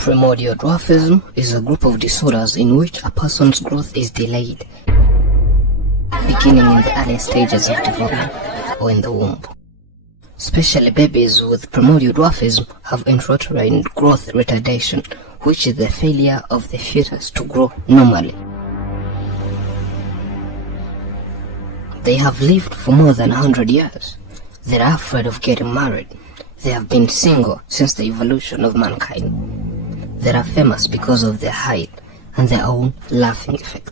Primordial dwarfism is a group of disorders in which a person's growth is delayed, beginning in the early stages of development or in the womb. Especially babies with primordial dwarfism have intrauterine growth retardation, which is the failure of the fetus to grow normally. They have lived for more than 100 years. They are afraid of getting married. They have been single since the evolution of mankind. They are famous because of their height and their own laughing effect.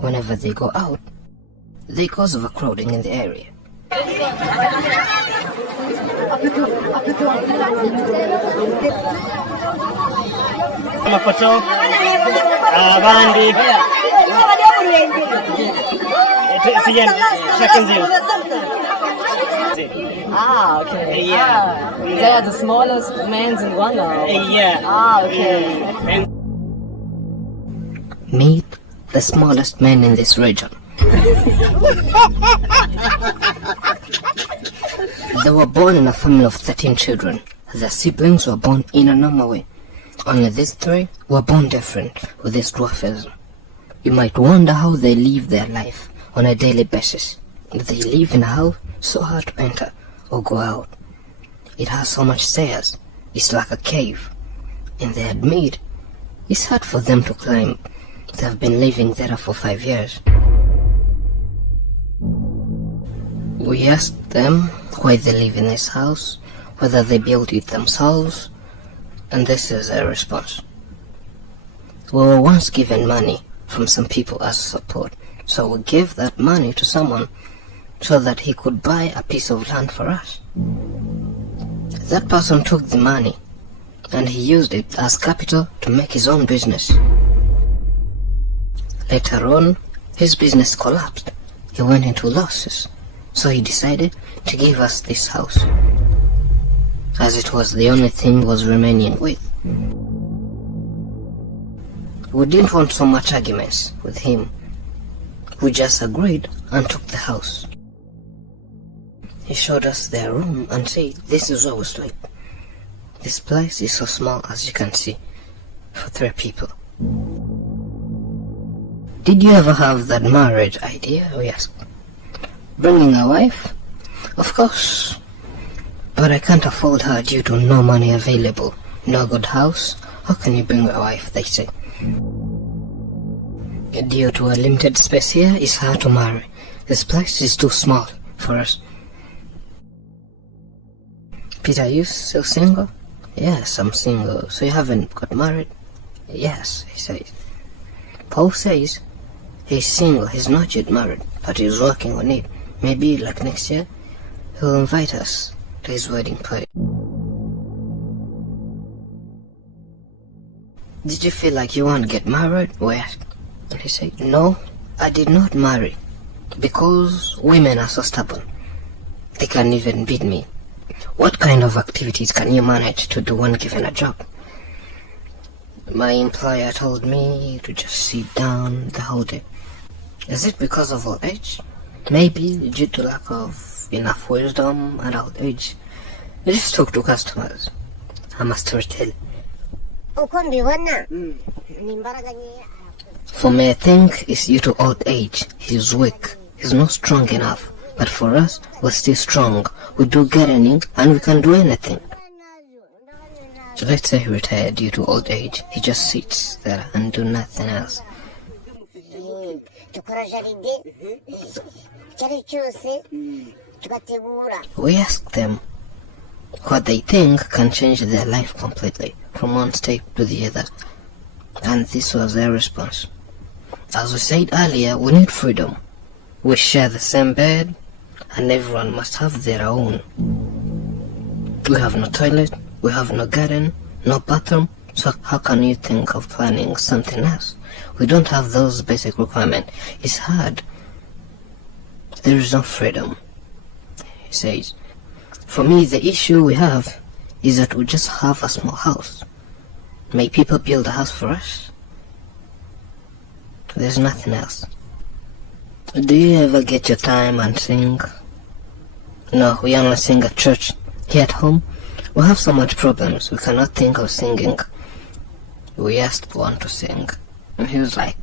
Whenever they go out, they cause overcrowding in the area. Amafoto abandi okay. Yeah. They are the smallest men in Guangdong. Yeah. Okay. Meet the smallest man in this region. They were born in a family of 13 children. Their siblings were born in a normal way. Only these 3 were born different with this dwarfism. You might wonder how they live their life on a daily basis. They live in a house so hard to enter or go out. It has so much stairs, it's like a cave. And they admit it's hard for them to climb. They have been living there for 5 years. We asked them why they live in this house, whether they built it themselves, and this is their response. We were once given money from some people as support, so we gave that money to someone so that he could buy a piece of land for us. That person took the money and he used it as capital to make his own business. Later on, his business collapsed. He went into losses, so he decided to give us this house, as it was the only thing he was remaining with. We didn't want so much arguments with him. We just agreed and took the house. He showed us their room and said, "This is where we sleep. This place is so small, as you can see, for 3 people." Did you ever have that marriage idea? We asked. Bringing a wife? Of course. But I can't afford her due to no money available, no good house. How can you bring a wife, they say. Due to a limited space here, it's hard to marry. This place is too small for us. Peter, are you still single? Yes, I'm single. So you haven't got married? Yes, he says. Paul says he's single, he's not yet married, but he's working on it. Maybe like next year, he'll invite us to his wedding party. Did you feel like you want to get married? Well, and he said, no, I did not marry, because women are so stubborn. They can even beat me. What kind of activities can you manage to do when given a job? My employer told me to just sit down the whole day. Is it because of old age? Maybe due to lack of enough wisdom and old age. I just talk to customers. I'm a storyteller. For me, I think it's due to old age. He's weak. He's not strong enough. But for us, we're still strong. We do gardening and we can do anything. So let's say he retired due to old age. He just sits there and do nothing else. We asked them what they think can change their life completely, from one step to the other. And this was their response. As we said earlier, we need freedom. We share the same bed, and everyone must have their own. We have no toilet, we have no garden, no bathroom, so how can you think of planning something else? We don't have those basic requirements. It's hard. There is no freedom, he says. For me, the issue we have is that we just have a small house. May people build a house for us? There's nothing else. Do you ever get your time and sing? No, we only sing at church. Here at home, we have so much problems, we cannot think of singing. We asked one to sing, and he was like,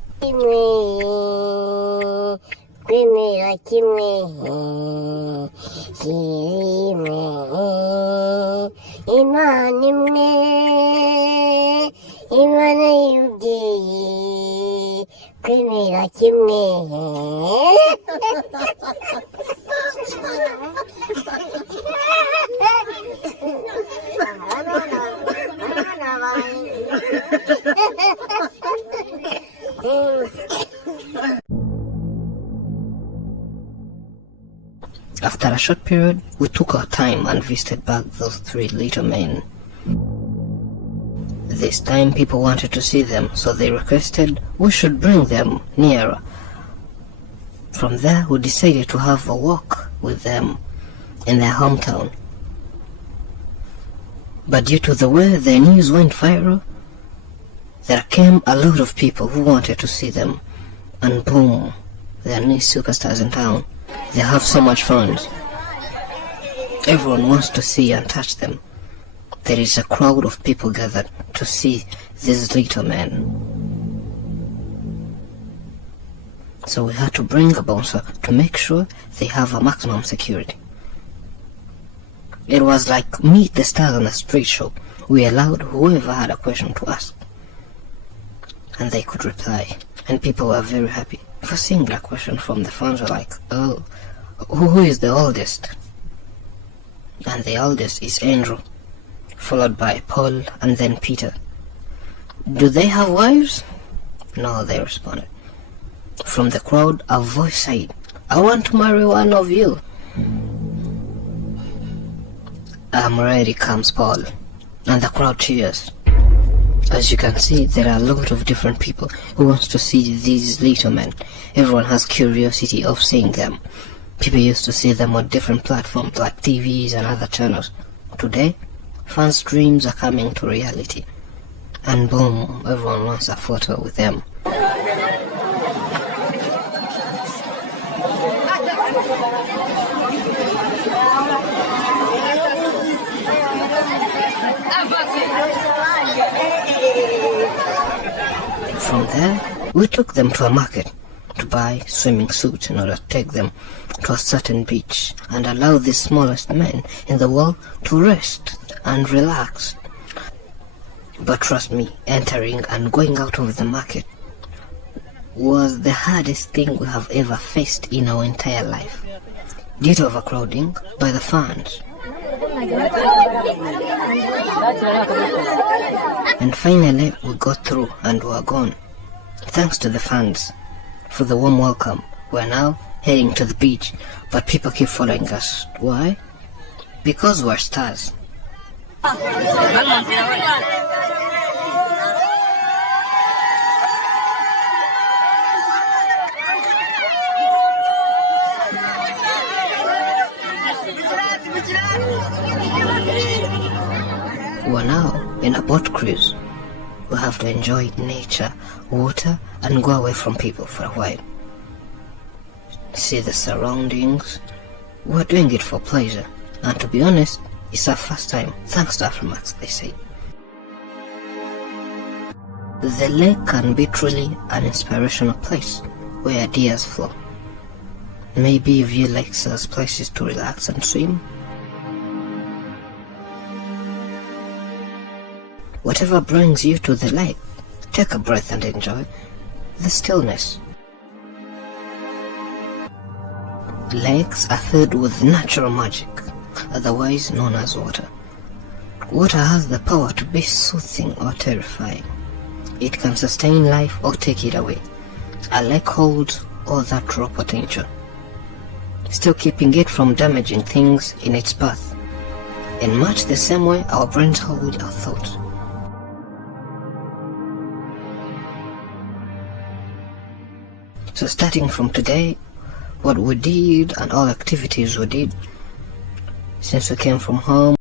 After a short period, we took our time and visited back those three little men. This time people wanted to see them, so they requested we should bring them nearer. From there, we decided to have a walk with them in their hometown. But due to the way their news went viral, there came a lot of people who wanted to see them, and boom, they are new superstars in town. They have so much fun. Everyone wants to see and touch them. There is a crowd of people gathered to see these little men. So we had to bring a bouncer to make sure they have a maximum security. It was like Meet the Stars on a street show. We allowed whoever had a question to ask, and they could reply, and people were very happy for seeing that question from the fans. Were like, oh, who is the oldest? And the oldest is Andrew, followed by Paul and then Peter. Do they have wives? No, they responded. From the crowd, a voice said, I want to marry one of you. I'm ready, comes Paul, and the crowd cheers. As you can see, there are a lot of different people who wants to see these little men. Everyone has curiosity of seeing them. People used to see them on different platforms like TVs and other channels. Today, fans' dreams are coming to reality. And boom, everyone wants a photo with them. From there, we took them to a market to buy swimming suits in order to take them to a certain beach and allow the smallest men in the world to rest and relax. But trust me, entering and going out of the market was the hardest thing we have ever faced in our entire life, due to overcrowding by the fans. And finally we got through and were gone. Thanks to the fans for the warm welcome. We're now heading to the beach, but people keep following us. Why? Because we're stars. We're now in a boat cruise. We have to enjoy nature, water, and go away from people for a while. See the surroundings. We're doing it for pleasure, and to be honest, it's our first time, thanks to Afrimax, they say. The lake can be truly an inspirational place where ideas flow. Maybe if you like such places to relax and swim. Whatever brings you to the lake, take a breath and enjoy the stillness. Lakes are filled with natural magic, otherwise known as water. Water has the power to be soothing or terrifying. It can sustain life or take it away. A lake holds all that raw potential, still keeping it from damaging things in its path. In much the same way our brains hold our thoughts. So starting from today, what we did and all activities we did since we came from home